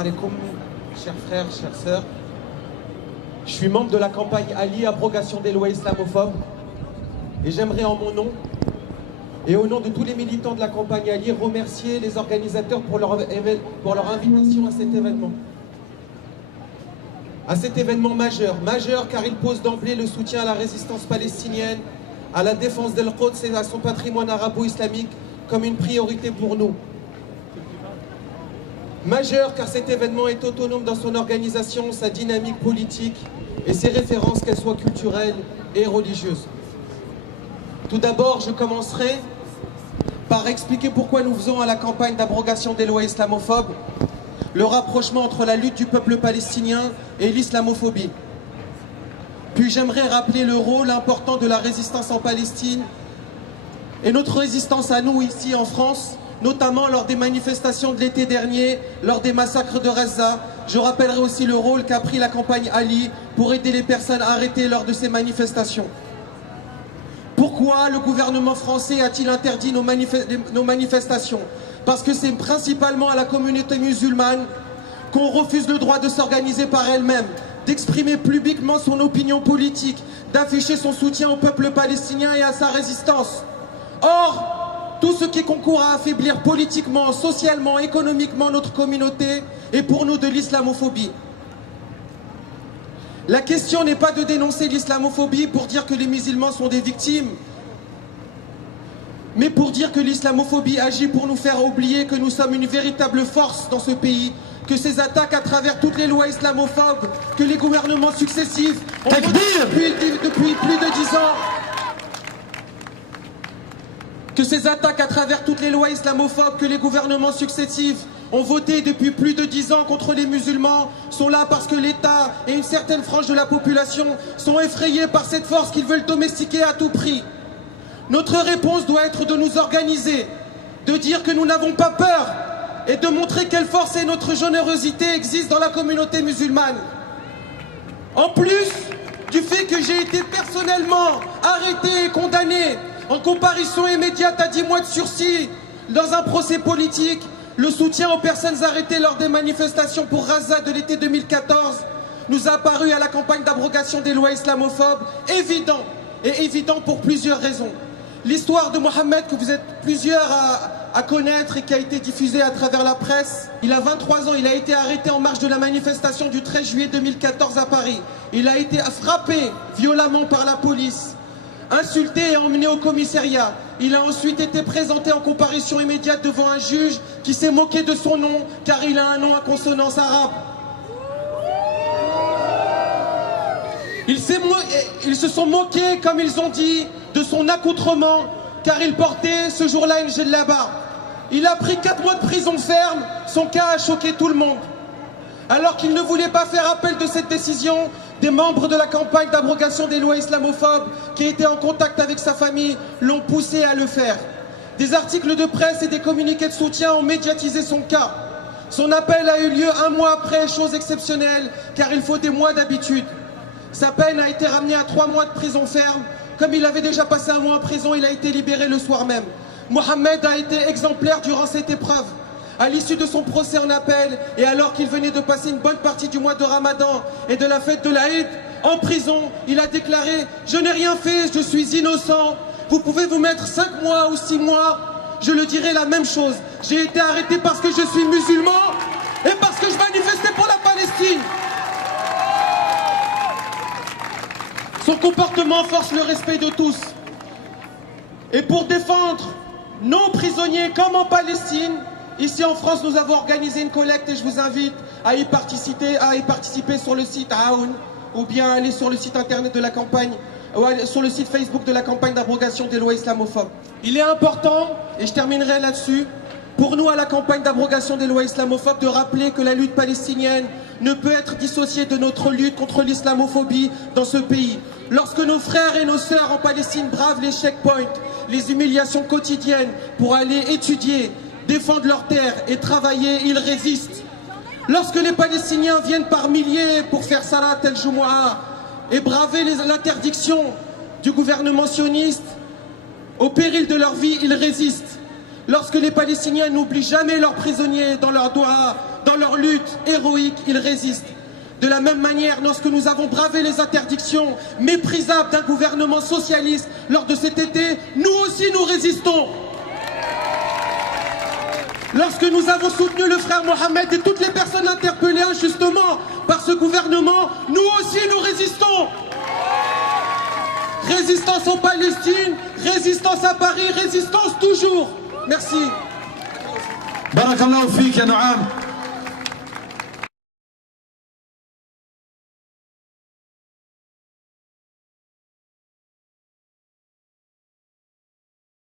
alaikum, chers frères, chères sœurs. Je suis membre de la campagne Ali, abrogation des lois islamophobes. Et j'aimerais en mon nom, et au nom de tous les militants de la campagne Ali, remercier les organisateurs pour leur invitation à cet événement. À cet événement majeur car il pose d'emblée le soutien à la résistance palestinienne, à la défense d'Al-Quds et à son patrimoine arabo-islamique comme une priorité pour nous. Majeur car cet événement est autonome dans son organisation, sa dynamique politique et ses références, qu'elles soient culturelles et religieuses. Tout d'abord, je commencerai par expliquer pourquoi nous faisons à la campagne d'abrogation des lois islamophobes le rapprochement entre la lutte du peuple palestinien et l'islamophobie. Puis j'aimerais rappeler le rôle important de la résistance en Palestine et notre résistance à nous ici en France, notamment lors des manifestations de l'été dernier, lors des massacres de Gaza. Je rappellerai aussi le rôle qu'a pris la campagne Ali pour aider les personnes arrêtées lors de ces manifestations. Pourquoi le gouvernement français a-t-il interdit nos manifestations? Parce que c'est principalement à la communauté musulmane qu'on refuse le droit de s'organiser par elle-même, d'exprimer publiquement son opinion politique, d'afficher son soutien au peuple palestinien et à sa résistance. Or, tout ce qui concourt à affaiblir politiquement, socialement, économiquement notre communauté est pour nous de l'islamophobie. La question n'est pas de dénoncer l'islamophobie pour dire que les musulmans sont des victimes, mais pour dire que l'islamophobie agit pour nous faire oublier que nous sommes une véritable force dans ce pays, que ces attaques à travers toutes les lois islamophobes que les gouvernements successifs ont depuis plus de 10 ans, que ces attaques à travers toutes les lois islamophobes que les gouvernements successifs ont voté depuis plus de 10 ans contre les musulmans sont là parce que l'État et une certaine frange de la population sont effrayés par cette force qu'ils veulent domestiquer à tout prix. Notre réponse doit être de nous organiser, de dire que nous n'avons pas peur et de montrer quelle force et notre générosité existent dans la communauté musulmane. En plus du fait que j'ai été personnellement arrêté et condamné en comparution immédiate à 10 mois de sursis dans un procès politique, le soutien aux personnes arrêtées lors des manifestations pour Gaza de l'été 2014 nous a apparu à la campagne d'abrogation des lois islamophobes évident pour plusieurs raisons. L'histoire de Mohamed, que vous êtes plusieurs à connaître et qui a été diffusée à travers la presse. Il a 23 ans, il a été arrêté en marge de la manifestation du 13 juillet 2014 à Paris. Il a été frappé violemment par la police, insulté et emmené au commissariat. Il a ensuite été présenté en comparution immédiate devant un juge qui s'est moqué de son nom car il a un nom à consonance arabe. Ils se sont moqués, comme ils ont dit, de son accoutrement car il portait ce jour-là une djellaba. Il a pris 4 mois de prison ferme, son cas a choqué tout le monde. Alors qu'il ne voulait pas faire appel de cette décision, des membres de la campagne d'abrogation des lois islamophobes qui étaient en contact avec sa famille l'ont poussé à le faire. Des articles de presse et des communiqués de soutien ont médiatisé son cas. Son appel a eu lieu 1 mois après, chose exceptionnelle, car il faut des mois d'habitude. Sa peine a été ramenée à 3 mois de prison ferme. Comme il avait déjà passé 1 mois en prison, il a été libéré le soir même. Mohamed a été exemplaire durant cette épreuve. À l'issue de son procès en appel, et alors qu'il venait de passer une bonne partie du mois de Ramadan et de la fête de l'Aïd, en prison, il a déclaré « Je n'ai rien fait, je suis innocent. Vous pouvez vous mettre 5 mois ou 6 mois. Je le dirai la même chose. J'ai été arrêté parce que je suis musulman et parce que je manifestais pour la Palestine. » Son comportement force le respect de tous. Et pour défendre nos prisonniers comme en Palestine, ici en France, nous avons organisé une collecte et je vous invite à y participer sur le site Aoun ou bien aller sur le site internet de la campagne, ou sur le site Facebook de la campagne d'abrogation des lois islamophobes. Il est important, et je terminerai là-dessus, pour nous à la campagne d'abrogation des lois islamophobes de rappeler que la lutte palestinienne ne peut être dissociée de notre lutte contre l'islamophobie dans ce pays. Lorsque nos frères et nos sœurs en Palestine bravent les checkpoints, les humiliations quotidiennes pour aller étudier, défendre leurs terres et travailler, ils résistent. Lorsque les Palestiniens viennent par milliers pour faire Salat el-Jumu'ah et braver l'interdiction du gouvernement sioniste, au péril de leur vie, ils résistent. Lorsque les Palestiniens n'oublient jamais leurs prisonniers dans leurs doigts, dans leur lutte héroïque, ils résistent. De la même manière, lorsque nous avons bravé les interdictions méprisables d'un gouvernement socialiste lors de cet été, nous aussi nous résistons. Lorsque nous avons soutenu le frère Mohamed et toutes les personnes interpellées injustement par ce gouvernement, nous aussi nous résistons. Résistance en Palestine, résistance à Paris, résistance toujours. Merci. Barakallahu fik ya Noam.